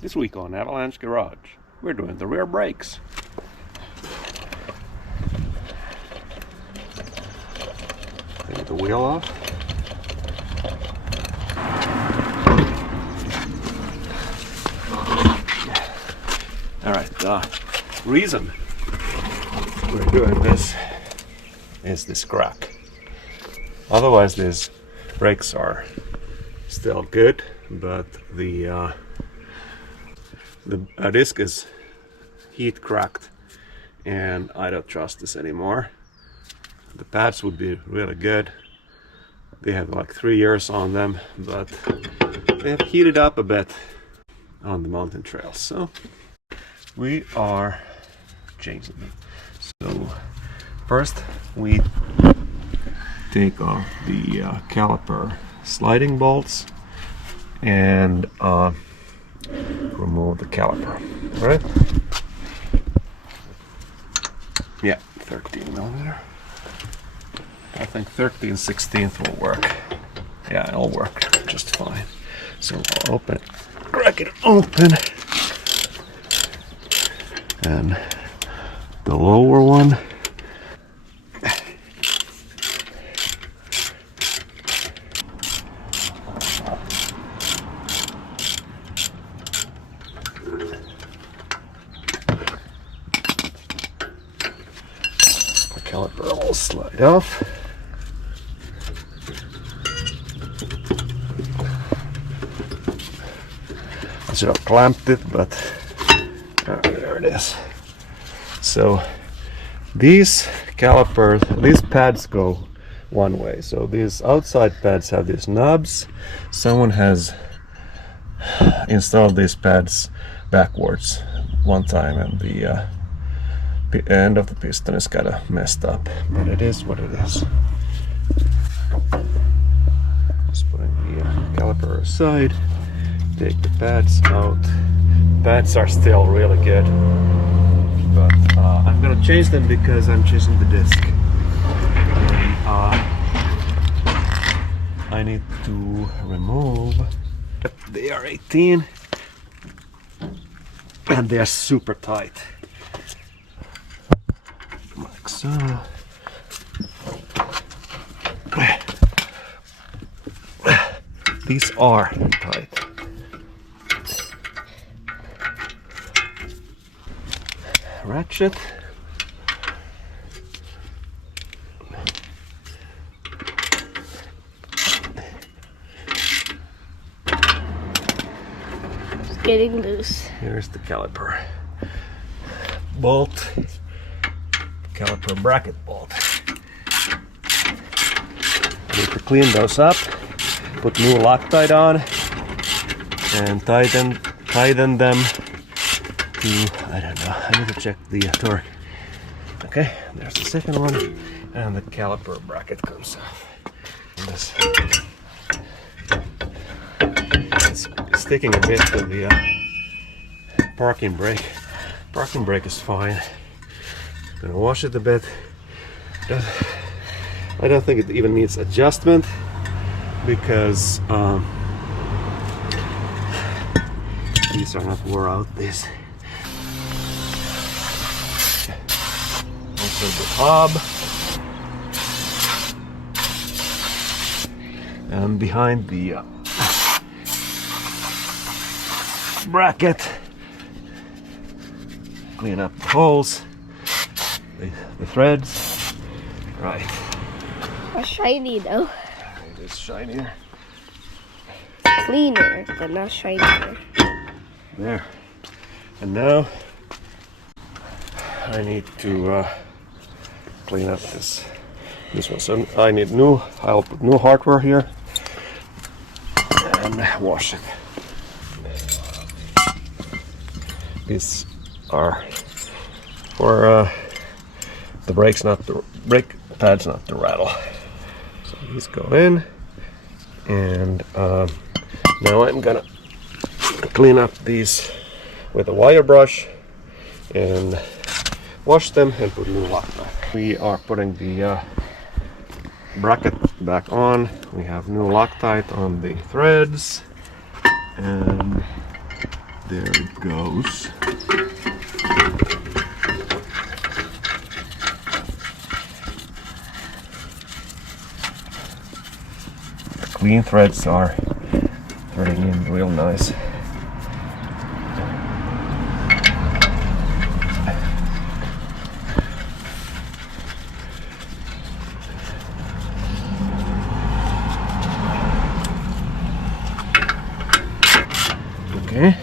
This week on Avalanche Garage, we're doing the rear brakes. Take the wheel off. Alright, the reason we're doing this is this crack. Otherwise these brakes are still good, but the disc is heat cracked and I don't trust this anymore. The pads would be really good. They have like 3 years on them, but they have heated up a bit on the mountain trails. So we are changing them. So first we take off the caliper sliding bolts and remove the caliper. All right? Yeah, 13 millimeter. I think 13/16 will work. Yeah, it'll work just fine. So I'll open it, crack it open, and the lower one. The caliper will slide off. I should have clamped it, but there it is. So these calipers, these pads go one way. So these outside pads have these knobs. Someone has installed these pads backwards one time, and the end of the piston is kind of messed up. But it is what it is. Just putting the caliper aside. Take the pads out. Pads are still really good, but I'm gonna change them because I'm changing the disc. And, I need to remove. They are 18, and they are super tight, like so. These are tight. Ratchet. It's getting loose. Here's the caliper bolt, caliper bracket bolt. I need to clean those up, put new Loctite on, and tighten them. I don't know, I need to check the torque. Okay, there's the second one, and the caliper bracket comes off. It's sticking a bit to the parking brake. Parking brake is fine. Gonna wash it a bit. I don't think it even needs adjustment because these are not wore out. These. Also the hob, and behind the bracket, clean up the holes, the threads. Right. It's shiny though. It is shinier. Cleaner, but not shinier. There. And now I need to clean up this one. So I'll put new hardware here and wash it. These are for the brake pads not to rattle. So these go in, and now I'm gonna clean up these with a wire brush and wash them and put new Loctite. We are putting the bracket back on. We have new Loctite on the threads, and There it goes. Clean threads are turning in real nice. Okay,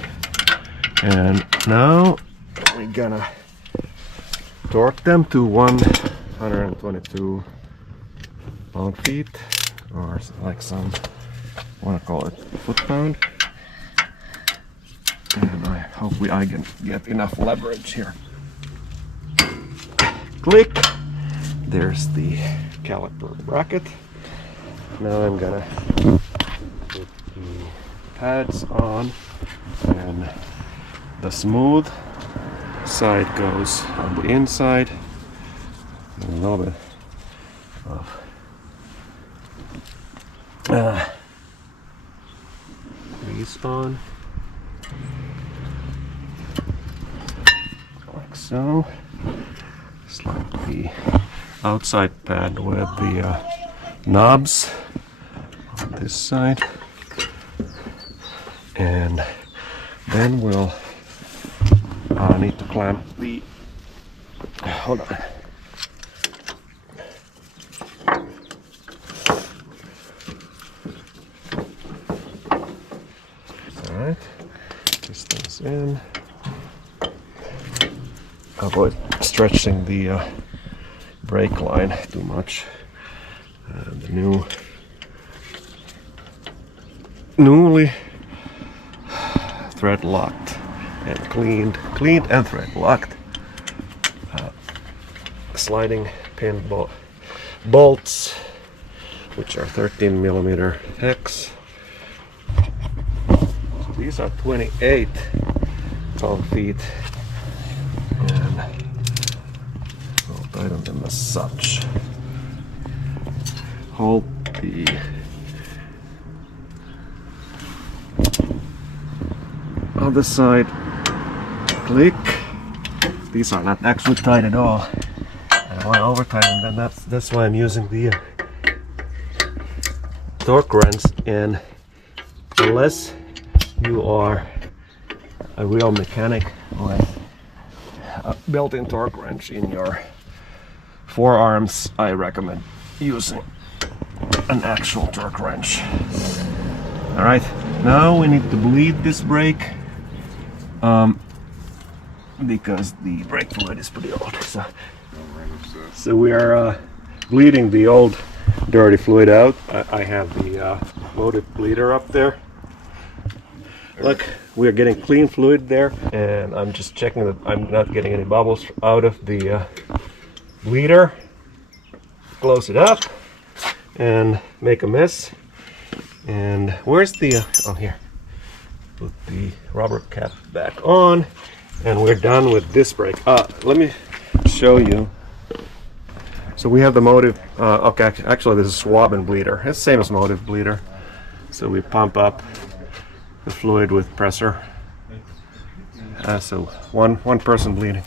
and now we're gonna torque them to 122 pound-feet, or like some wanna call it foot-pound. And I hope I can get enough leverage here. Click! There's the caliper bracket. Now I'm gonna put the pads on, and the smooth side goes on the inside, and a little bit of grease on, like so. Slide the outside pad with the knobs on this side, and then we'll need to clamp the, hold on. Alright, distance in. Avoid stretching the brake line too much. And the newly thread locked and cleaned and thread locked sliding pin bolts, which are 13mm hex. So these are 28 pound-feet, and I'll tighten them as such. Hold the other side, click. These are not actually tight at all. I want to over tighten them. That's why I'm using the torque wrench. And unless you are a real mechanic with a built-in torque wrench in your forearms, I recommend using an actual torque wrench. Alright, now we need to bleed this brake because the brake fluid is pretty old. So we are bleeding the old dirty fluid out. I have the loaded bleeder up there. Look, we are getting clean fluid there, and I'm just checking that I'm not getting any bubbles out of the bleeder. Close it up and make a mess. And where's the oh, here. Put the rubber cap back on, and we're done with this brake. Let me show you. So we have the motive. Okay, actually this is swab and bleeder. It's the same as motive bleeder. So we pump up the fluid with pressure. So one person bleeding.